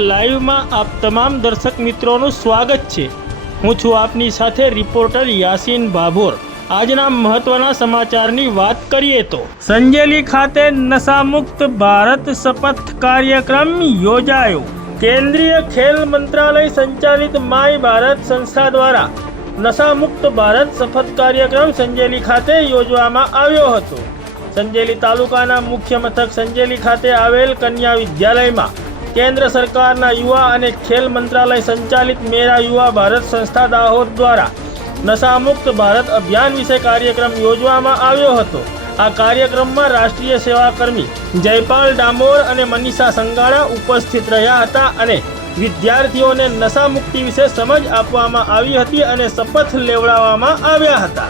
લાઈવમાં આપ તમામ દર્શક મિત્રોનું સ્વાગત છે। હું છું આપની સાથે રિપોર્ટર યાસીન ભાભોર। આજના મહત્વના સમાચારની વાત કરીએ તો સંજેલી ખાતે નશામુક્ત ભારત શપથ કાર્યક્રમ યોજાયો। કેન્દ્રીય ખેલ મંત્રાલય સંચાલિત માય ભારત સંસ્થા દ્વારા નશામુક્ત ભારત શપથ કાર્યક્રમ સંજેલી ખાતે યોજવામાં આવ્યો હતો। संजेली तालुकाना मुख्य मथक संजेली खाते आवेल कन्या विद्यालय में केंद्र सरकारना युवा और खेल मंत्रालय संचालित मेरा युवा भारत संस्था दाहोद द्वारा नशामुक्त भारत अभियान विषय कार्यक्रम योजवामां आव्यो हतो। आ कार्यक्रम में राष्ट्रीय सेवाकर्मी जयपाल डामोर और मनीषा संगाड़ा उपस्थित रह्या हता अने विद्यार्थीओं ने नशा मुक्ति विषय समझ आपवामां आवी हती अने शपथ लेवडाववामां आव्या हता।